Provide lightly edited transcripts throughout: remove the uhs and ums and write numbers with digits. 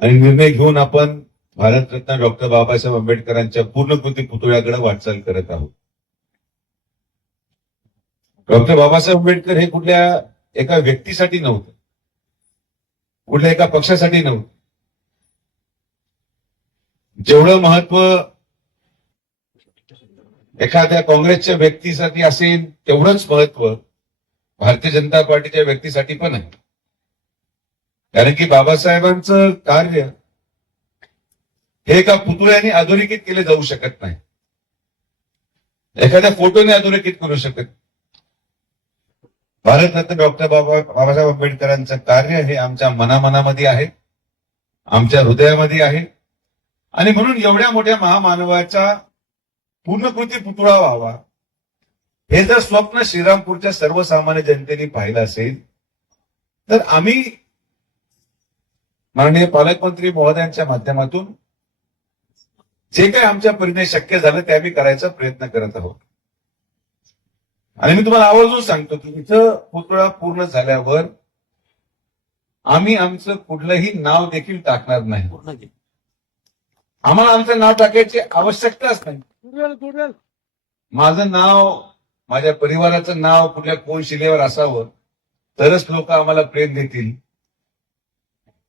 आणि निर्णय घेऊन आपण भारतरत्न डॉक्टर बाबासाहेब आंबेडकरांच्या पूर्णकृती पुतळ्याकडे वाटचाल करत आहोत. डॉक्टर बाबासाहेब आंबेडकर हे कुठल्या एका व्यक्तीसाठी नव्हतं, कुठल्या एका पक्षासाठी नव्हतं. जेवढं महत्व एखाद्या काँग्रेसच्या व्यक्तीसाठी असेल तेवढंच महत्व भारतीय जनता पार्टीच्या व्यक्तीसाठी पण आहे. कारण की बाबासाहेबांचं कार्य हे एका पुतळ्याने अधोरेखित केले जाऊ शकत नाही, एखाद्या फोटोने अधोरेखित करू शकत. भारतरत्न डॉक्टर बाबासाहेब आंबेडकरांचं कार्य हे आमच्या मनामनामध्ये आहे, आमच्या हृदयामध्ये आहे. आणि म्हणून एवढ्या मोठ्या महामानवाचा पूर्णकृती पुतळा व्हावा हे जर स्वप्न श्रीरामपूरच्या सर्वसामान्य जनतेने पाहिलं असेल तर आम्ही माननीय पालकमंत्री महोदयांच्या माध्यमातून जे काही आमच्या परीने शक्य झालं ते आम्ही करायचा प्रयत्न करत आहोत. आणि मी तुम्हाला आवर्जून सांगतो की इथं पुतळा पूर्ण झाल्यावर आम्ही आमचं कुठलंही नाव देखील टाकणार नाही. आम्हाला आमचं नाव टाकायची आवश्यकताच नाही. माझं नाव, माझ्या परिवाराचं नाव कुठल्या कोण शिलेवर असावं तरच लोक आम्हाला प्रेम देतील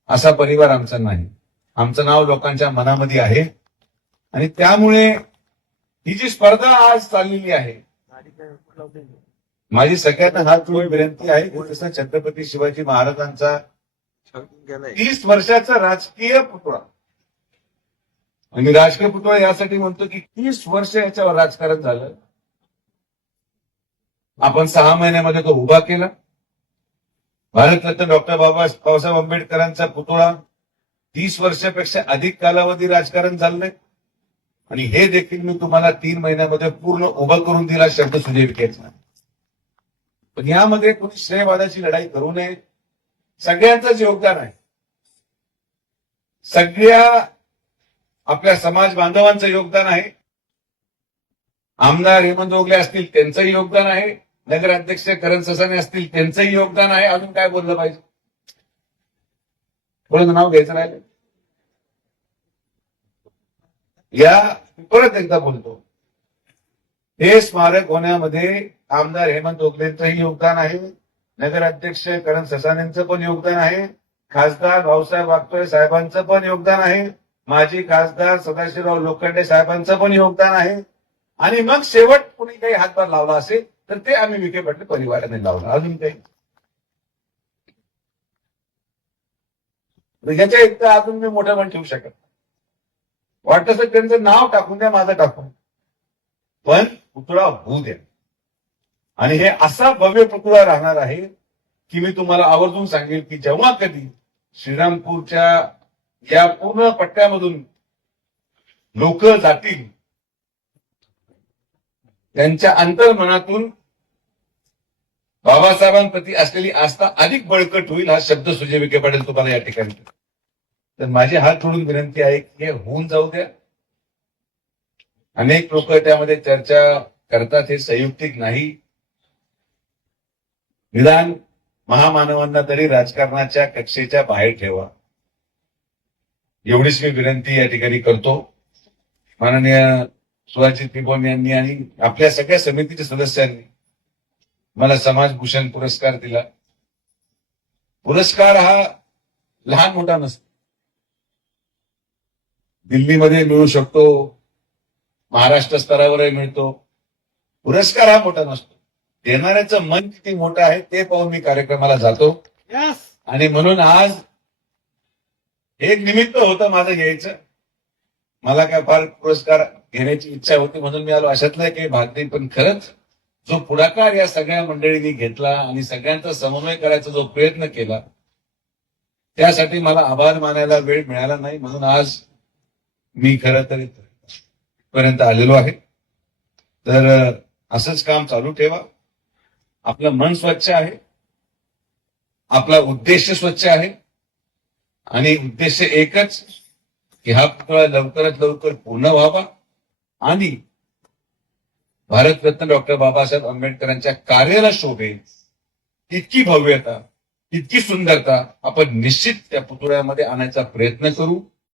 असा परिवार आमचा नाही. आमचं नाव लोकांच्या मनामध्ये आहे. आणि त्यामुळे ही जी स्पर्धा आज चाललेली आहे, माझी सगळ्यांना हात जोडून विनंती आहे की जसं छत्रपती शिवाजी महाराजांचा 30 वर्षाचा राजकीय पुतळा, आणि राजकीय पुतळा यासाठी म्हणतो की 30 वर्ष याच्यावर राजकारण झालं. आपण 6 महिन्यामध्ये तो उभा केला. भारतरत्न डॉक्टर बाबासाहेब आंबेडकरांचा पुतळा 30 वर्षापेक्षा अधिक कालावधी राजकारण चाललंय. आणि हे देखील मी तुम्हाला 3 महिन्यामध्ये पूर्ण उभं करून दिला, शब्द सुजयविकेचा. पण यामध्ये कोणी श्रेयवादाची लढाई करू नये. सगळ्यांचंच योगदान आहे. सगळ्या आपल्या समाज बांधवांचं योगदान आहे. आमदार हेमंत ओगले असतील त्यांचंही योगदान आहे, नगराध्यक्ष करण ससाने असतील त्यांचंही योगदान आहे. अजून काय बोललं पाहिजे? थोडं नाव घ्यायचं राहिलं. या परत एकदा बोलतो, हे स्मारक होण्यामध्ये आमदार हेमंत ओगलेंचंही योगदान आहे, नगराध्यक्ष करण ससानेंचं पण योगदान आहे, खासदार भाऊसाहेब वागचौरे साहेबांचं पण योगदान आहे, माजी खासदार सदाशिवराव लोखंडे साहेबांचं पण योगदान आहे. आणि मग शेवट कोणी काही हातभार लावला असेल तर ते आम्ही विखे पाटील परिवाराने लावला. अजून काही ह्याच्या इतकं अजून मी मोठं पण ठेवू शकत. वाटतं तर त्यांचं नाव टाकून द्या, माझं टाकून, पण पुतळा होऊ द्या. आणि हे असा भव्य पुतळा राहणार आहे की मी तुम्हाला आवर्जून सांगेल की जेव्हा कधी श्रीरामपूरच्या या पूर्ण पट्ट्यामधून लोक जातील त्यांच्या अंतर्मनातून बाबासाहेबांप्रती असलेली आस्था अधिक बळकट होईल, हा शब्द सुजय विखे पाटील तुम्हाला या ठिकाणी. तर माझी हात जोडून विनंती आहे की हे होऊन जाऊ द्या. अनेक लोक त्यामध्ये चर्चा करतात, हे संयुक्तिक नाही. निदान महामानवांना तरी राजकारणाच्या कक्षेच्या बाहेर ठेवा, एवढीच मी विनंती या ठिकाणी करतो. माननीय सुहाजी त्रिभुवन यांनी आणि आपल्या सगळ्या समितीच्या सदस्यांनी मला समाजभूषण पुरस्कार दिला. पुरस्कार हा लहान मोठा नसतो. दिल्लीमध्ये मिळू शकतो, महाराष्ट्र स्तरावरही मिळतो. पुरस्कार हा मोठा नसतो. देणाऱ्याचं मन किती मोठं आहे ते पाहून मी कार्यक्रमाला जातो. आणि म्हणून आज एक निमित्त होतं माझं घ्यायचं. मला काय फार पुरस्कार घेण्याची इच्छा होती म्हणून मी आलो अशातला काही भाग नाही. पण खरंच जो पुढाकार या सगळ्या मंडळींनी घेतला आणि सगळ्यांचा समन्वय करायचा जो प्रयत्न केला त्यासाठी मला आभार मानायला वेळ मिळाला नाही. म्हणून आज मी खरं तर पर्यंत आलेलो आहे. तर असंच काम चालू ठेवा. आपलं मन स्वच्छ आहे, आपला उद्देश स्वच्छ आहे आणि उद्देश एकच की हा पुतळा लवकरात लवकर पूर्ण व्हावा आणि भारतरत्न डॉक्टर बाबासाहेब आंबेडकरांच्या कार्याला शोभेल इतकी भव्यता तितकी सुंदरता आपण निश्चित त्या पुतळ्यामध्ये आणायचा प्रयत्न करू.